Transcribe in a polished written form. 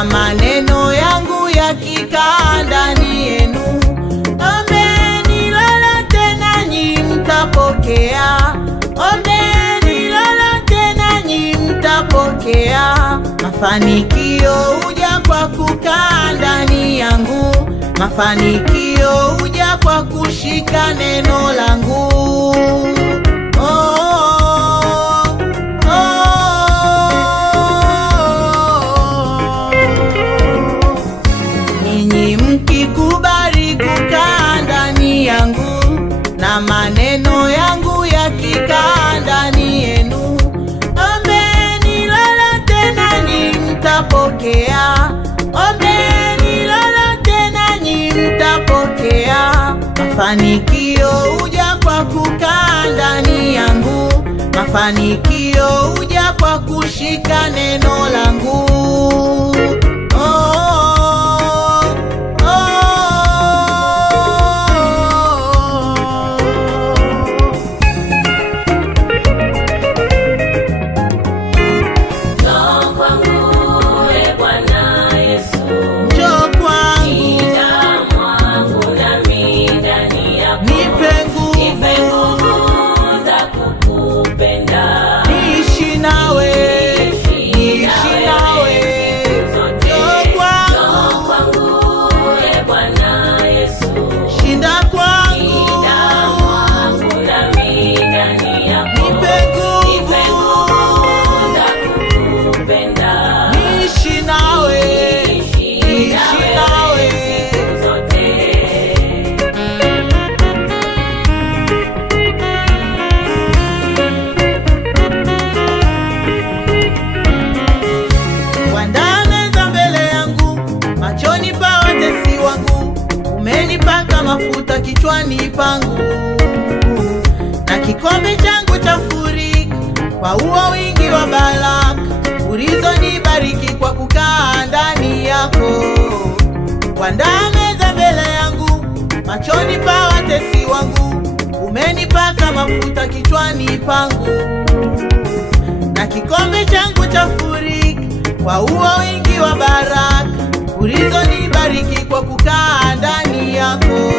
na maneno yangu yakikaa ndani yenu. Ombeni lolote nanyi mtapokea, ombeni lolote nanyi mtapokea. Mafanikio huja kwa kukaa ndani yangu, mafanikio huja kwa kushika neno langu. Ninyi mkikubali kukaa ndani yangu na maneno yangu yakikaa ndani yenu, ombeni lolote nanyi mtapokea, ombeni lolote nanyi mtapokea. Mafanikio huja kwa kukaa ndani yangu, mafanikio huja kwa kushika neno langu. Umenipaka mafuta kichwani pangu, na kikombe changu cha furika kwa huo wingi wa baraka ulizonibariki kwa kukaa ndani yako. Kuandaa meza mbele yangu machoni pa watesi wangu. Umenipaka mafuta kichwani pangu, na kikombe changu cha furika kwa huo wingi wa baraka ulizonibariki kwa kukaa ndani yako.